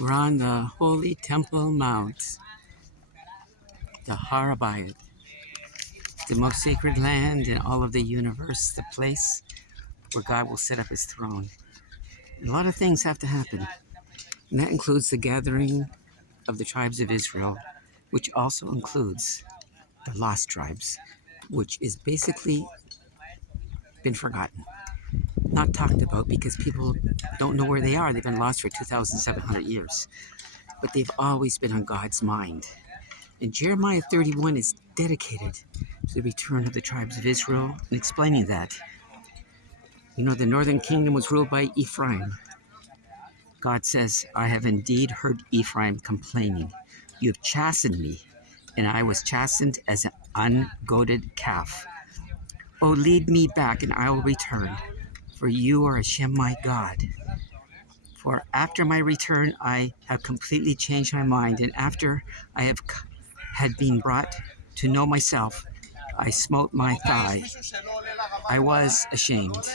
We're on the Holy Temple Mount, the HaBayt, the most sacred land in all of the universe, the place where God will set up his throne. A lot of things have to happen, and that includes the gathering of the tribes of Israel, which also includes the lost tribes, which is basically been forgotten, not talked about because people don't know where they are. They've been lost for 2,700 years, but they've always been on God's mind. And Jeremiah 31 is dedicated to the return of the tribes of Israel and explaining that. You know, the northern kingdom was ruled by Ephraim. God says, I have indeed heard Ephraim complaining. You have chastened me, and I was chastened as an ungoated calf. Oh, lead me back, and I will return, for you are Hashem my God. For after my return, I have completely changed my mind, and after I had been brought to know myself, I smote my thigh. I was ashamed.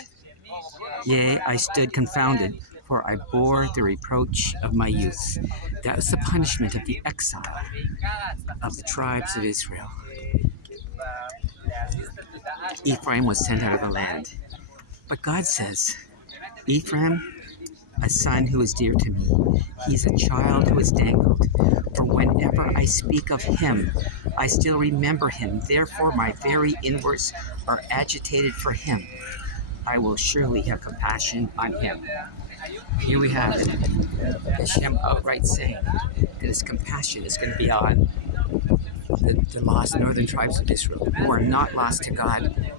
Yea, I stood confounded, for I bore the reproach of my youth. That was the punishment of the exile of the tribes of Israel. Ephraim was sent out of the land. But God says, Ephraim, a son who is dear to me. He's a child who is dangled. For whenever I speak of him, I still remember him. Therefore, my very inwards are agitated for him. I will surely have compassion on him. Here we have it. Hashem outright saying that his compassion is going to be on the lost northern tribes of Israel, who are not lost to God,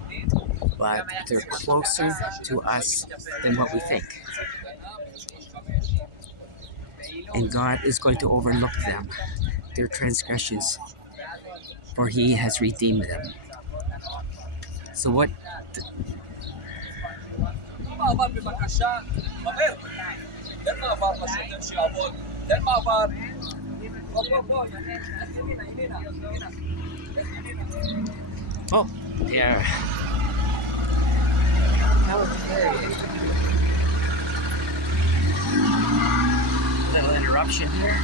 but they're closer to us than what we think. And God is going to overlook them, their transgressions, for he has redeemed them. So what? Oh, yeah. That was very little interruption here,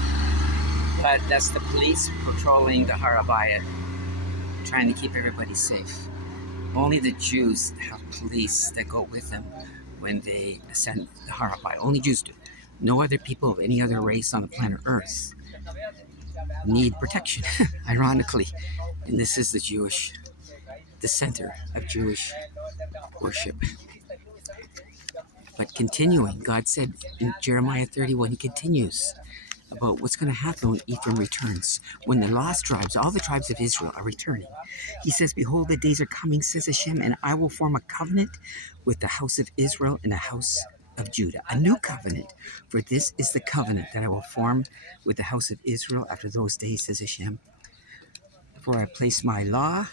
but that's the police patrolling the HaBayt, trying to keep everybody safe. Only the Jews have police that go with them when they ascend the HaBayt. Only Jews do. No other people of any other race on the planet Earth need protection, ironically. And this is the center of Jewish worship. But continuing, God said in Jeremiah 31, he continues about what's going to happen when Ephraim returns. When the lost tribes, all the tribes of Israel are returning. He says, behold, the days are coming, says Hashem, and I will form a covenant with the house of Israel and the house of Judah. A new covenant. For this is the covenant that I will form with the house of Israel after those days, says Hashem. For I place my law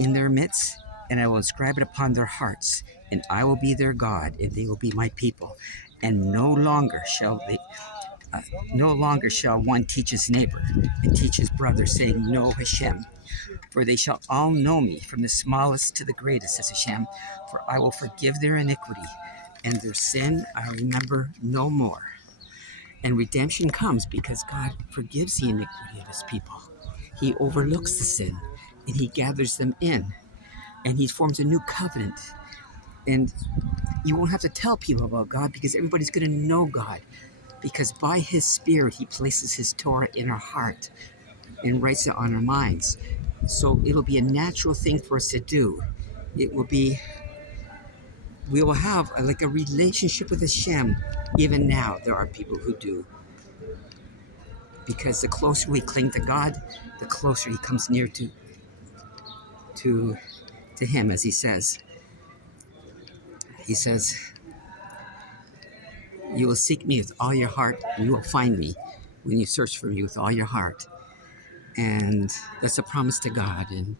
in their midst, and I will inscribe it upon their hearts, and I will be their God, and they will be my people. And no longer shall one teach his neighbor and teach his brother, saying, Know Hashem. For they shall all know me, from the smallest to the greatest, says Hashem. For I will forgive their iniquity, and their sin I remember no more. And redemption comes because God forgives the iniquity of his people. He overlooks the sin, and he gathers them in, and he forms a new covenant. And you won't have to tell people about God because everybody's going to know God. Because by his Spirit, he places his Torah in our heart and writes it on our minds. So it'll be a natural thing for us to do. We will have like a relationship with Hashem. Even now, there are people who do. Because the closer we cling to God, the closer he comes near to him, as he says. He says, you will seek me with all your heart, and you will find me when you search for me with all your heart. And that's a promise to God, and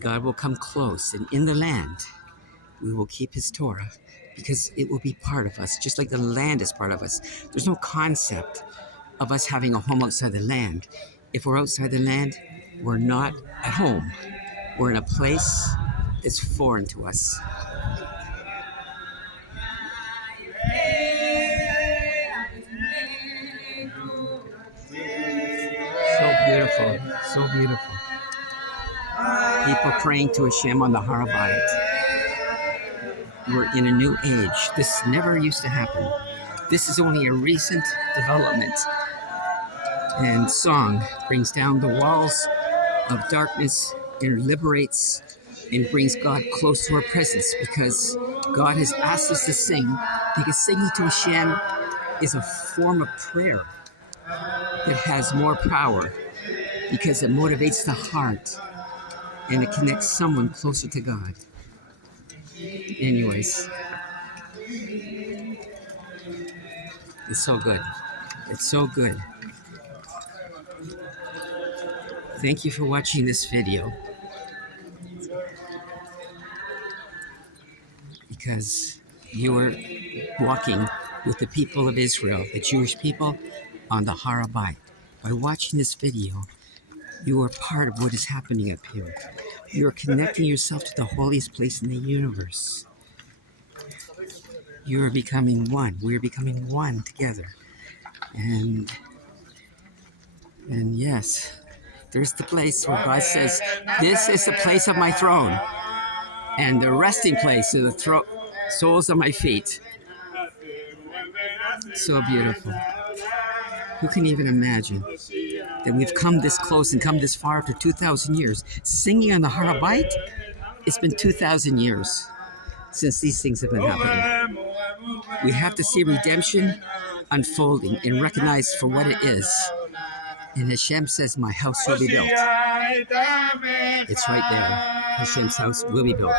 God will come close. And in the land, we will keep his Torah, because it will be part of us, just like the land is part of us. There's no concept of us having a home outside the land. If we're outside the land, we're not at home. We're in a place that's foreign to us. So beautiful. People praying to Hashem on the HaBayt. We're in a new age. This never used to happen. This is only a recent development. And song brings down the walls of darkness and liberates and brings God close to our presence, because God has asked us to sing, because singing to Hashem is a form of prayer that has more power, because it motivates the heart and it connects someone closer to God. Anyways, it's so good. It's so good. Thank you for watching this video, because you are walking with the people of Israel, the Jewish people, on the HaBayt. By watching this video, you are part of what is happening up here. You are connecting yourself to the holiest place in the universe. You are becoming one. We are becoming one together. And yes, there's the place where God says, this is the place of my throne, and the resting place of the soles of my feet. So beautiful. Who can even imagine that we've come this close and come this far after 2,000 years? Singing on the HaBayt, it's been 2,000 years since these things have been happening. We have to see redemption unfolding and recognize for what it is. And Hashem says, my house will be built. It's right there. Hashem's house will be built.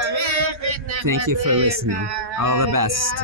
Thank you for listening. All the best.